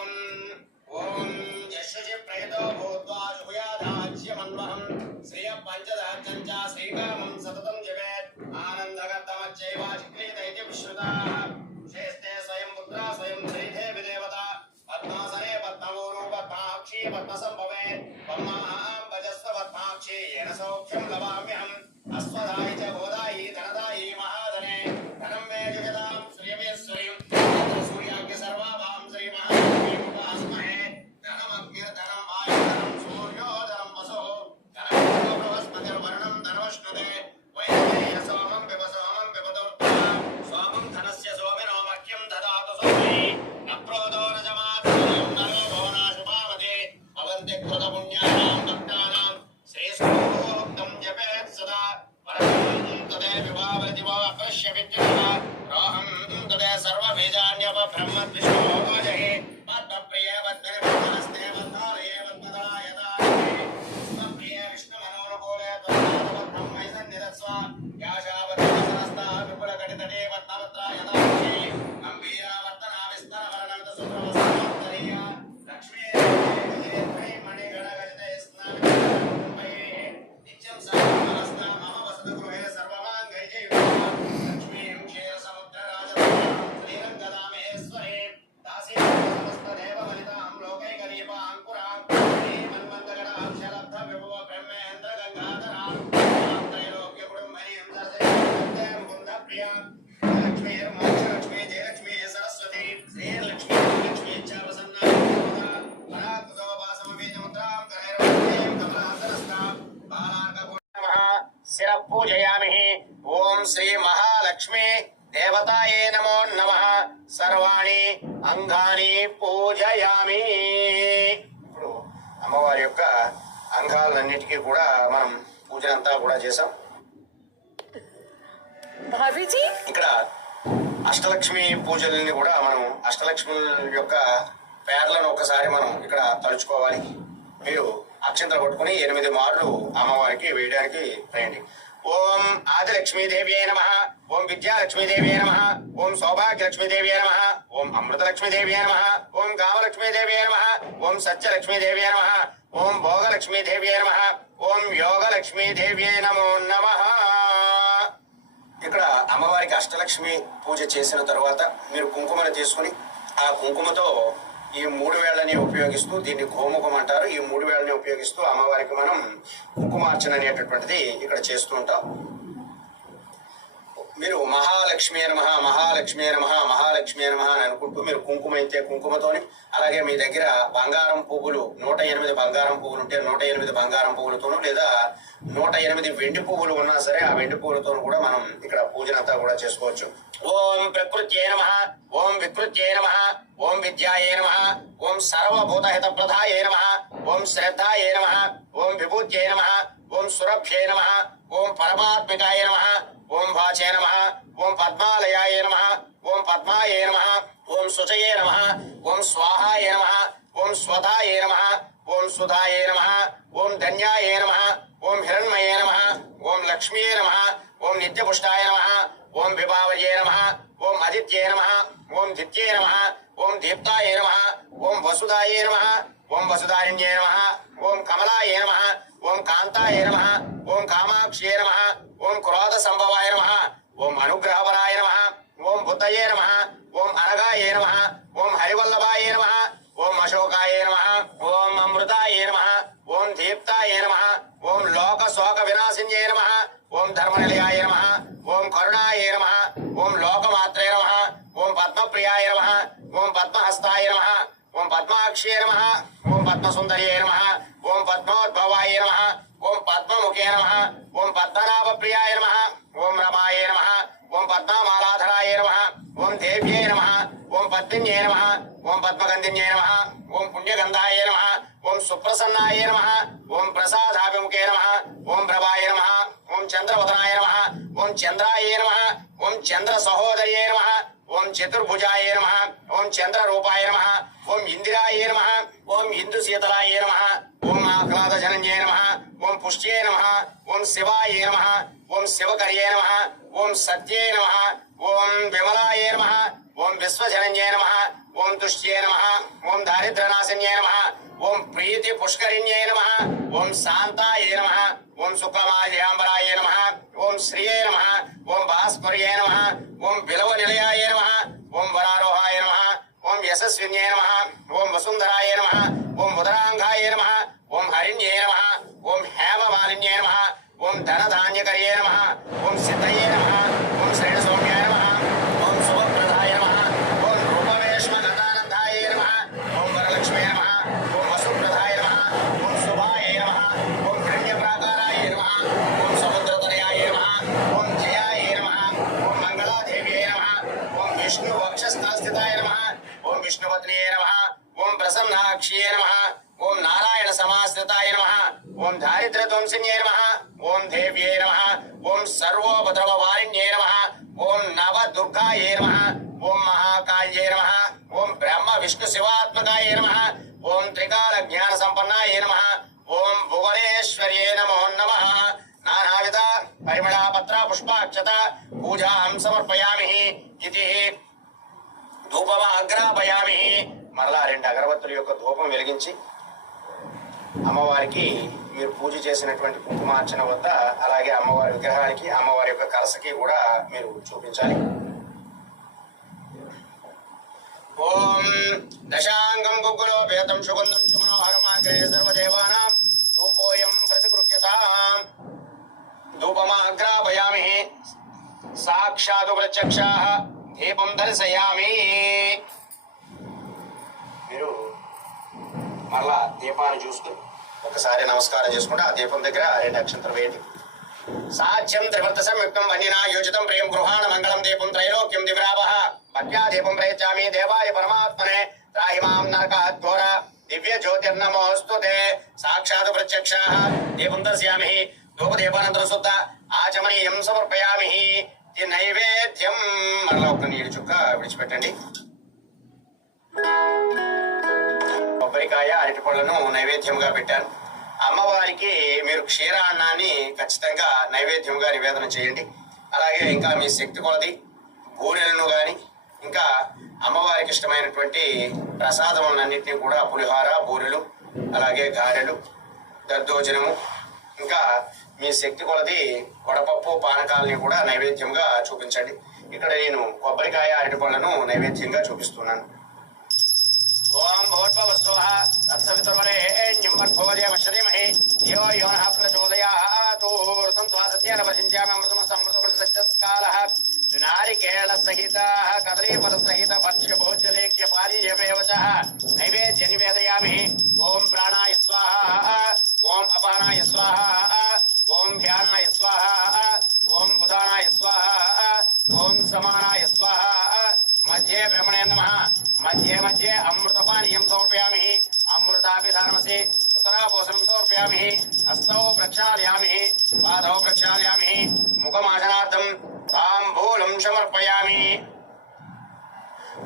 ओम यशजि प्रयतो भूत्वा शुभयाधाच्यमन्वहं श्रिय पंचदाचञ्च श्रीकामं सततं जपेत् आनन्दगतमच्चैवाचिक्रीत इति विश्रुताः शेषते स्वयं पुत्रा स्वयं श्रीधे विदेवता पद्मासने पद्मगुरु पद्माक्षी पद्मसंभवे पद्मां भजस्व पद्माक्षी येन सौख्यं लभाम्यहम् अस्वदायि च गोदायि धनदायि महाधने धनं मे जगतां श्रियमेश्वरीं सूर्याग्नि सर्वाभां श्रीमहालक्ष्मी उपास्महे धनमग्निर्धनं वायुधनं सूर्योधनं वसुः धनं बृहस्पतिर्वर्णं धनवष्णुते वैदेय सोमं पिबतुर्भः सोमं धनस्य सोमिनो मह्यं ददातु सोमी न प्रोदो न जमात् नरो भुवनाशुभावते अवन्ति कृतपुण्यानां भक्तानां श्रेष्ठोक्तं जपेत् सदा परं तदेव वावति वा पश्य विद्युतः रोहं तदे सर्वबीजान्यपब्रह्मद्विष्णो जहि पद्मप्रिये वद्मनिर्मलस्ते वद्धारये वद्मदायदा स्वप्रिये विष्णुमनोनुकूले त्वत्पादपद्मं सन्निधत्स्व याशावद्मसनस्ता विपुलकटितटे वद्मवत्रायदा गम्भीरावर्तना विस्तरवर्णनतसुप्रवस्तमोत्तरीया लक्ष्मी मणिगणगजिते स्नानकुम्भैः नित्यं सर्वमनस्ता मम वसतु गृहे सर्वमाङ्गल्ये लक्ष्मीं क्षीरसमुद्रराजतनयां श्रीरङ्गदामेश्वरीं दासीं समस्तदेववनितां लोकैकदीपाङ्कुरां श्रीमन्मन्दगणाक्षरब्धविभुव ब्रह्मेन्द्रगङ्गाधरां त्रैलोक्यकुटुम्बनीं दर्शयन्तीं मुकुन्दप्रियां लक्ष्मीर्मोक्षलक्ष्मी जयलक्ष्मी सरस्वती श्रीलक्ष्मी लक्ष्मी च प्रसन्ना पराकुतो वासमबीजमुद्रां करैर्वतीं कमलासनस्तां बालार्कपूर्णमः शिरपूजयामि ओम श्री महालक्ष्मी देवताये नमो नमः सर्वाणि अंगानि పూజయామి ఇప్పుడు అమ్మవారి యొక్క అంగాలన్నిటికీ కూడా మనం పూజనంతా కూడా చేసాం భాబీజీ ఇక్కడ అష్టలక్ష్మి పూజల్ని కూడా మనం అష్టలక్ష్మి యొక్క పేర్లను ఒకసారి మనం ఇక్కడ తలుచుకోవాలి మీరు అక్షంతలు పట్టుకుని 8 మార్లు అమ్మవారికి వేయడానికి ప్రయండి ఓం ఆదిలక్ష్మీదేవ్యై నమః ఓం విద్యాలక్ష్మీదేవ్యై నమః ఓం సౌభాగ్యలక్ష్మీదేవ్యై నమః ఓం అమృతలక్ష్మీదేవ్యై నమః ఓం కామలక్ష్మీదేవ్యై నమః ఓం సత్యలక్ష్మీదేవ్యై నమః ఓం భోగలక్ష్మీదేవ్యై నమః ఓం యోగలక్ష్మీదేవ్యై నమో నమః ఇక్కడ అమ్మవారికి అష్టలక్ష్మి పూజ చేసిన తర్వాత మీరు కుంకుమను తీసుకుని ఆ కుంకుమతో ఈ 3 వేళ్ళని ఉపయోగిస్తూ దీన్ని గోముఖం అంటారు. ఈ 3 వేళ్ళని ఉపయోగిస్తూ అమ్మవారికి మనం కుంకుమార్చన అనేటటువంటిది ఇక్కడ చేస్తూ ఉంటాం. మీరు మహాలక్ష్మి నమః మహాలక్ష్మి నమః మహాలక్ష్మి నమః అని అనుకుంటూ మీరు కుంకుమ అయితే కుంకుమతోని, అలాగే మీ దగ్గర బంగారం పువ్వులు 108 బంగారం పువ్వులు ఉంటే 108 బంగారం పువ్వులతోనూ, లేదా 108 వెండి పువ్వులు ఉన్నా సరే ఆ వెండి పువ్వులతోనూ కూడా మనం ఇక్కడ పూజనంతా కూడా చేసుకోవచ్చు. ఓం ప్రకృత్యై నమః ఓం వికృత్యై నమః ఓం విద్యాయై నమః ఓం సర్వభూతహిత ప్రదాయై నమః ఓం శ్రద్ధాయై నమః ఓం విభూత్యై నమః ఓం సురభ్యై నమః ఓం పరమాత్మికాయ నమః ఓం వాచే నమః ఓం పద్మాలయాయ నమః ఓం పద్మాయ నమః ఓం శుచయే నమః ఓం స్వాహాయ నమః ఓం స్వధాయ నమః ఓం సుధాయ నమః ఓం ధన్యాయ నమః ఓం హిరణ్మయే నమః ఓం లక్ష్మీయే నమః ఓం నిత్యపుష్టాయ నమః ఓం విభావయే నమః ఓం అదిత్యే నమః ఓం దిత్యే నమః ఓం దీప్తాయ నమః ఓం వసుధాయ నమః ఓం వసుధారిణ్యే నమః ఓం కమలాయ నమః ఓం కాంతాయ నమః ఓం కామాక్ష్యే నమః ఓం క్రోధ సంభవాయ నమః ఓం అనుగ్రహపరాయ నమః ఓం బుద్ధయే నమః ఓం అనగాయ నమః ఓం హరివల్లభాయ నమః ఓం అశోకాయ నమః ఓం అమృతాయ నమః ఓం దీప్తాయ నమః ఓం లోక శోక వినాశిన్యే నమః ఓం ధర్మనిలయాయ నమః ఓం కరుణాయ నమః ఓం లోకమాత్రే నమః ఓం పద్మప్రియాయ నమః ఓం పద్మహస్తాయ నమః ఓం పద్మాక్షే నమః ఓం పద్మసుందర్యే నమః ఓం పద్మోద్భవాయ నమః ఓం పద్మముఖే నమః ఓం పద్మనాభప్రియాయ నమః ఓం రమాయ నమః ఓం పద్మమాలాధరాయ నమః ఓం దేవ్యే నమః ఓం పద్మిన్యే నమః ఓం పద్మగంధిన్యే నమః ఓం పుణ్యగంధాయ నమః ఓం సుప్రసన్నాయ నమః ఓం ప్రసాదాభిముఖే నమః ఓం ప్రభాయ నమః ఓం చంద్రవదనాయ నమః ఓం చంద్రాయ నమః ఓం చంద్ర సహోదర్యే నమః ఓం చతుర్భుజాయ నమః ఓం చంద్ర రూపాయ నమః ఓం ఇందిరాయ నమః ఓం ఇందు శీతలాయ నమః ఓం ఆహ్లాద జనన్యే నమః ఓం पुष्ट्ये नमः ओम शिवाय नमः ओम शिवकर्ये नमः ओम सत्ये नमः ओम विमलाय नमः ओम विश्वजनन्ये नमः ओम तुष्ट्ये नमः ओम दारिद्र्यनाशिन्ये नमः ओम प्रीति पुष्करिण्ये नमः ओम शांताय नमः ओम सुखमार्याम्बराय नमः ओम श्रिये नमः ओम भास्कर्ये नमः ओम बिलवनिलयाय नमः ओम वरारोहाय नमः ओम यशस्विन्ये नमः ओम वसुंधराय नमः ओम उदरांगाय नमः ओम हरिण्ये नमः ओम हेममालिन्ये नमः ओम धनधान्यकर्ये नमः ओम सिद्धये नमः ओम श्रेणसौम्याय नमः ओम शुभप्रदाय नमः ओम रूपवेश्मगतानन्दाय नमः ओम वरलक्ष्म्ये नमः ओम वसुप्रदाय नमः ओम शुभाय नमः ओम हिरण्यप्राकाराय नमः ओम समुद्रतनयाय नमः ओम जयाय नमः ओम मंगलादेव्यै नमः ओम विष्णुवक्षस्थलस्थिताय नमः ओम विष्णुपत्न्ये नमः ओम प्रसन्नाक्ष्ये नमः ओम नारायण समाश्रिताय नमः ओम दारिद्र्यध्वंसिन्ये नमः ओम देव्ये नमः ओम सर्वोपद्रववारिण्ये नमः ओम नवदुर्गायै नमः ओम महाकाल्ये नमः ओम ब्रह्म विष्णु शिवात्मकाय नमः ओम त्रिकाल ज्ञान संपन्नाय नमः ओम भुवनेश्वर्ये नमो नमः नानाविध परिमళपत्र पुष्पाक्षत पूजां समर्पयामि इति ధూపమాగ్రాపయామి. మరలా 2 అగరబత్తుల యొక్క ధూపం వెలిగించి అమ్మవారికి మీరు పూజ చేసినటువంటి కుంకుమార్చన వద్ద అలాగే అమ్మవారి విగ్రహానికి అమ్మవారి యొక్క కలసకి కూడా మీరు చూపించాలి. ఓం దశాంగం గుగ్గులో వేదం సుగంధం సుమనోహరమాగ్రే సర్వదేవానాం ధూపోయం ప్రతిగృహ్యతాం ధూపమాగ్రాపయామి సాక్షాత్ ప్రత్యక్షాః దీపం దర్శయామి. మీరు మళ్ళా దీపాన్ని చూస్తూ ఒకసారి నమస్కారం చేసుకుంటే ఆ దీపం దగ్గర 2 అక్షంతలు వేయండి. సాధ్యం త్రివర్త సంయుక్తం వన్యనా యోజితం ప్రియం గృహాణ మంగళం దీపం త్రైలోక్యం దివ్రావః భక్త్యా దీపం ప్రయచ్చామి దేవాయ పరమాత్మనే త్రాహి మాం నరకాద్ఘోర దివ్య జ్యోతిర్నమోస్తుతే సాక్షాత్ ప్రత్యక్షాః దీపం దర్శయామి ధూపదీపానంతరం శుద్ధ ఆచమనీయం సమర్పయామి. ఈ నైవేద్యం మరలా ఒక నీటి చుక్క విడిచిపెట్టండి. కొబ్బరికాయ అరటి పళ్ళను నైవేద్యంగా పెట్టారు. అమ్మవారికి మీరు క్షీరాన్నాన్ని ఖచ్చితంగా నైవేద్యంగా నివేదన చేయండి. అలాగే ఇంకా మీ శక్తి కొలది బూరెలను కానీ ఇంకా అమ్మవారికి ఇష్టమైనటువంటి ప్రసాదములన్నింటినీ కూడా పులిహోర బూరెలు అలాగే గారెలు దద్దోజనము ఇంకా మీ శక్తి కొలది వడపప్పు పానకాలని కూడా నైవేద్యంగా చూపించండి. ఇక్కడ నేను కొబ్బరికాయ అరటి పళ్ళను నైవేద్యంగా చూపిస్తున్నాను. ఓం భూర్భువస్సువః తత్సవితుర్వరేణ్యం భర్గోదేవశ్రీమహి ధియో యో నః ప్రచోదయాత్ ఋతం త్వా సత్యేన వశించామి అమృతమస్తమృతమృతస్కాలః నారికేళ సహిత కదలీఫల సహిత భక్ష్య భోజ్యలేఖ్య పారీయమేవ చ నైవేద్య నివేదయామి. ఓం ప్రాణాయ స్వాహ ఓం అపానాయ స్వాహ ఓం ధ్యానాయ స్వాహ ఓం బుధానాయ స్వాహ ఓం సమానాయ స్వాహ మధ్యే బ్రహ్మణే నమః మధ్యే మధ్యే అమృతపానీయం సమర్పయామి. అమృతాభిధానమసి ఉత్తరాభూషణం సమర్పయామి. హస్తౌ ప్రక్షాళయామి పాదౌ ప్రక్షాళయామి ముఖమాసనార్థం తాంబూలం సమర్పయామి.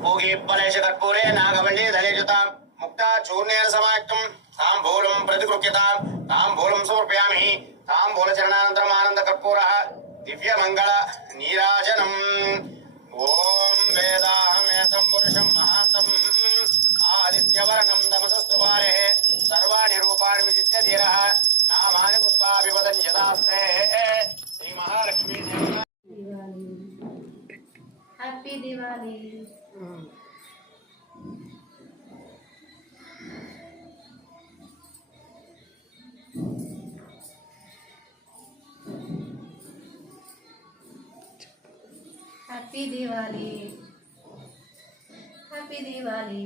పూగీఫలేష కర్పూరే నాగవల్లి దళేజుతాం ముక్తా చూర్ణేన సమాయుక్తం తాంబూలం ప్రతిగృహ్యతాం తాంబూలం సమర్పయామి. తాంబూలచరణానంతరం ఆనంద కర్పూరః దివ్యమంగళ నీరాజనం. ఓం వేదాహమేతం పురుషం మహాంతం ఆదిత్యవర్ణం తమసస్తు వారే సర్వాణి రూపాణి విజిత్య ధీరః నామాని పుష్పాభివదన్ యదాస్తే. Shri Mahalakshmi happy Diwali. Happy Diwali. Happy Diwali.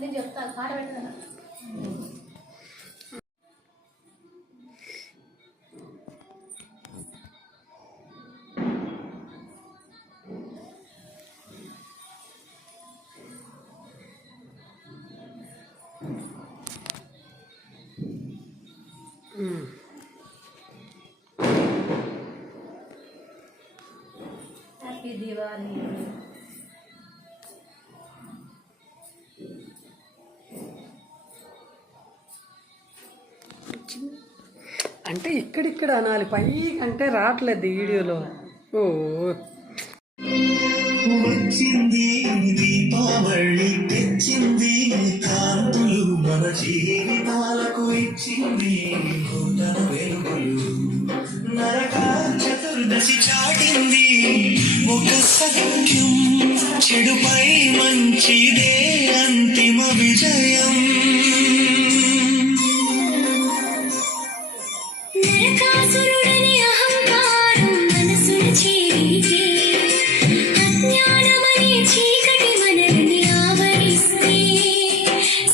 నేను చెప్తాను పాట పెట్టదా. హ్యాపీ దివాలి. అంటే ఇక్కడిక్కడ అనాలి, పైకి అంటే రావట్లేదు ఈ వీడియోలో. ఓ వచ్చింది దీపావళి, తెచ్చింది కాంతులు, మన జీవితాలకు ఇచ్చింది నూతన వెలుగులు. నరక చతుర్దశి చాటింది ఒక సత్యం, చెడుపై మంచిదే అంతిమ విజయం. నరకాసురుడని అహంకారం మనసున చేరితే, అజ్ఞానమనే చీకటి మనల్ని ఆవరిస్తే,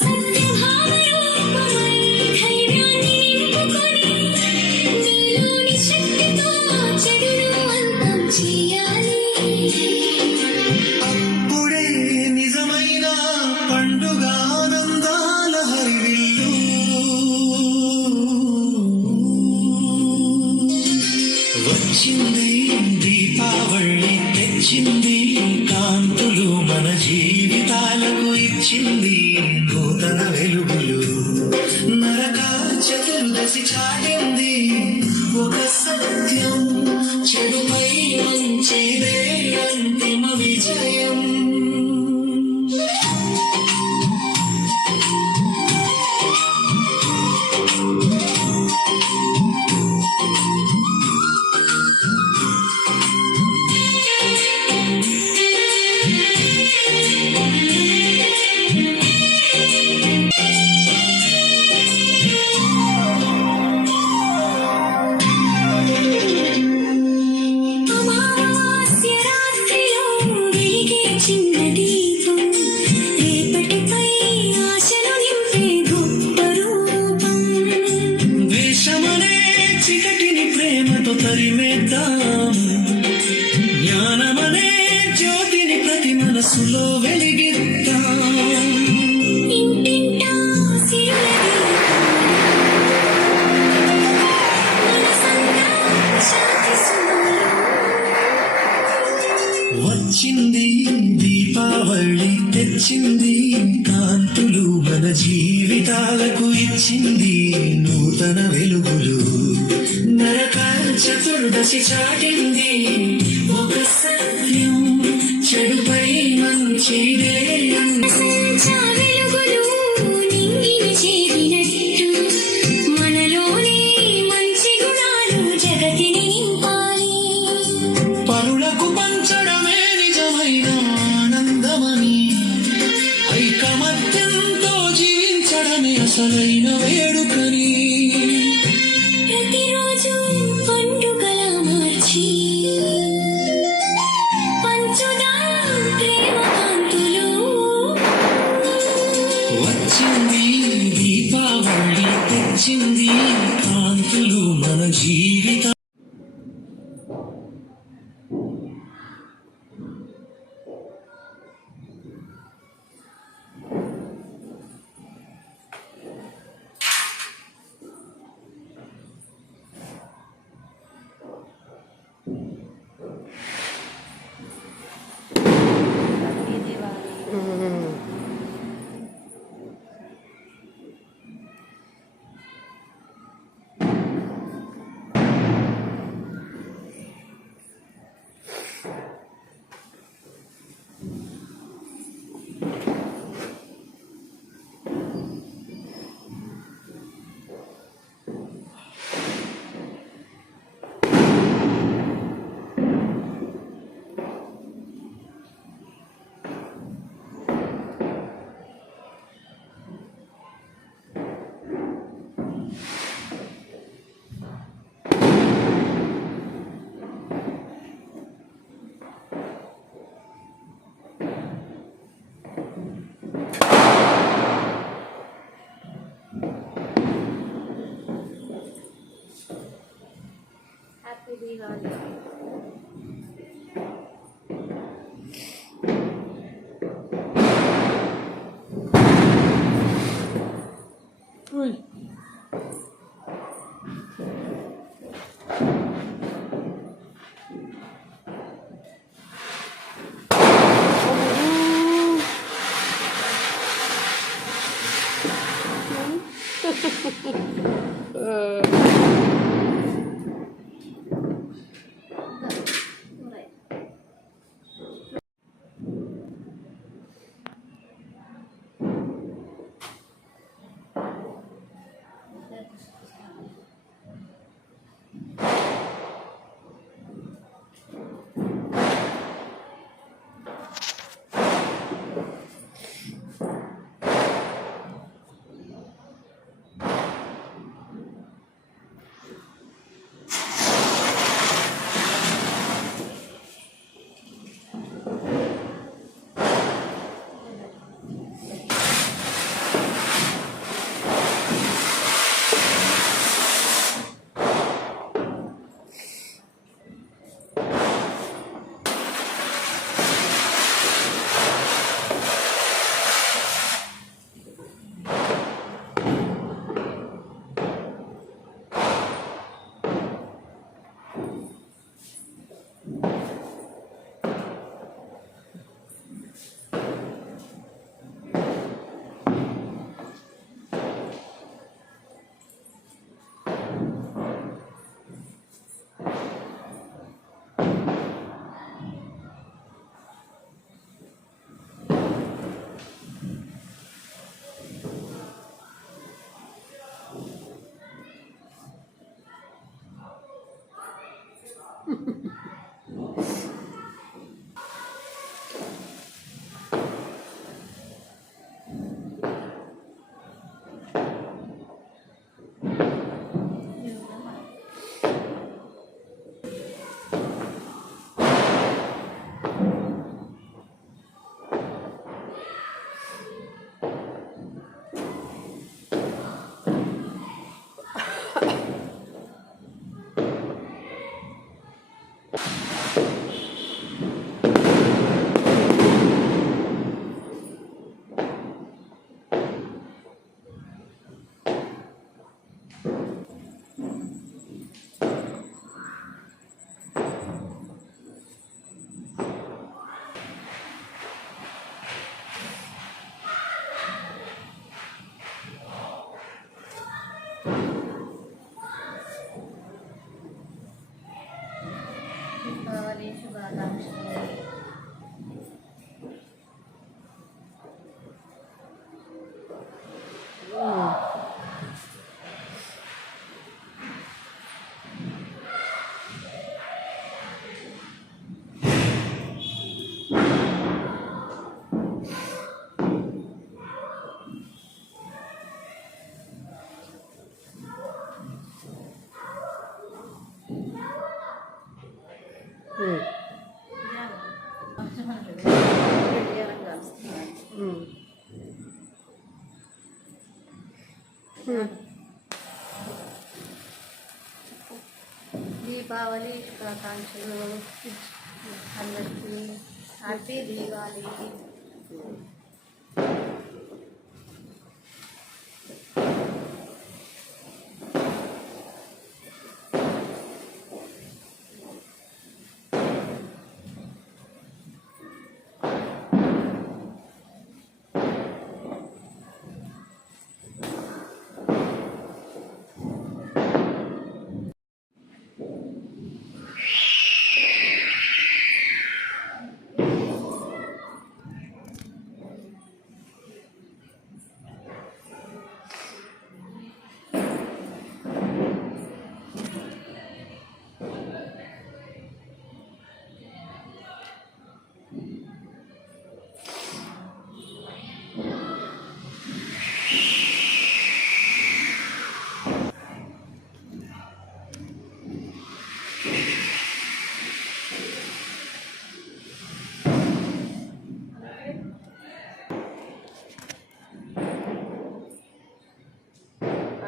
సత్యభావరూపమై ధైర్యాన్ని నింపుకొని, నీలోని శక్తితో చెడును అంతం చేయాలి. అప్పుడే నిజమైన పండుగ ఆనందాల హరివిల్లు. వచ్చింది దీపావళి, తెచ్చింది కాంతులు, మన జీవితాలకు ఇచ్చింది నూతన వెలుగులు. నరక చతుర్దశి చాటింది ఒక సత్యం, చెడుపై మంచిదే అంతిమ విజయం. అమావాస్య రాత్రిలో వెలిగే చిన్న దీపం, రేపటిపై ఆశలు నింపే గొప్ప రూపం. ద్వేషమనే చీకటిని ప్రేమతో తరిమేద్దాం, జ్ఞానమనే జ్యోతిని ప్రతి మనసులో వెలిగిద్దాం. ఇంటింటా సిరుల మనసంతా శాంతి సుమలు. వచ్చింది దీపావళి, తెచ్చింది కాంతులు, మన జీవితాలకు ఇచ్చింది నూతన వెలుగులు. నరక చతుర్దశి చాటింది ఒక సత్యం, చెడుపై మంచిదే సంచా వెలుగులు నింగిని చేరినట్టు, మనలోని మంచి గుణాలు జగతిని నింపాలి. పరులకు పంచడమే నిజమైన ఆనందమని, ఐకమత్యంతో జీవించడమే అసలైన వేడుకని. ప్రతిరోజు పండుగల మార్చి పంచుదాం ప్రేమ కాంతులు. వచ్చింది దీపావళి, తెచ్చింది కాంతులు, మన జీవిత హ్యాపీ దివాలి. హ్యాపీ దివాలి. ఓయ్. దీపావళి శుభాకాంక్షలు. గడియారం కాలుస్తున్నాను. దీపావళి శుభాకాంక్షలు అందరికీ. హ్యాపీ దీపావళి.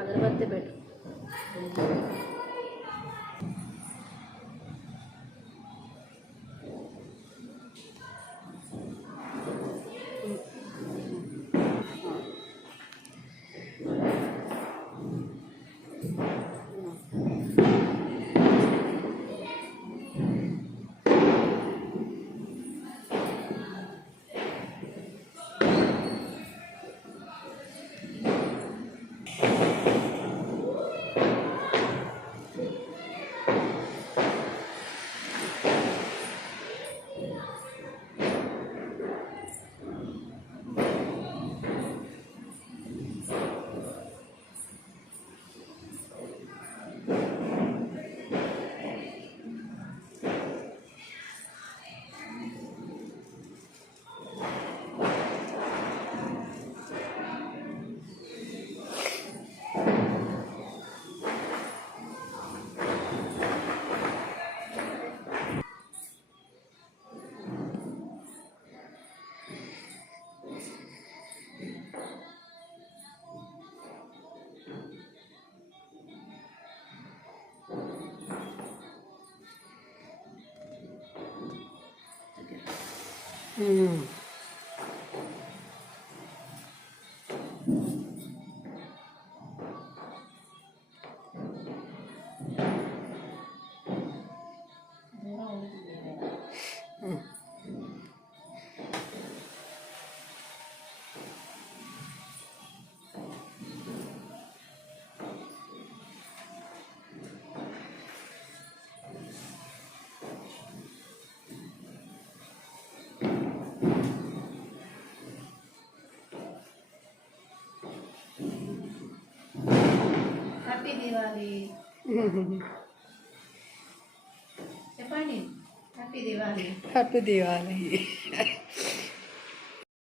అగరబత్తి పెట్టు. హ్యాపీ దివాళీ. చెప్పండి హ్యాపీ దివాళీ. హ్యాపీ దివాళీ.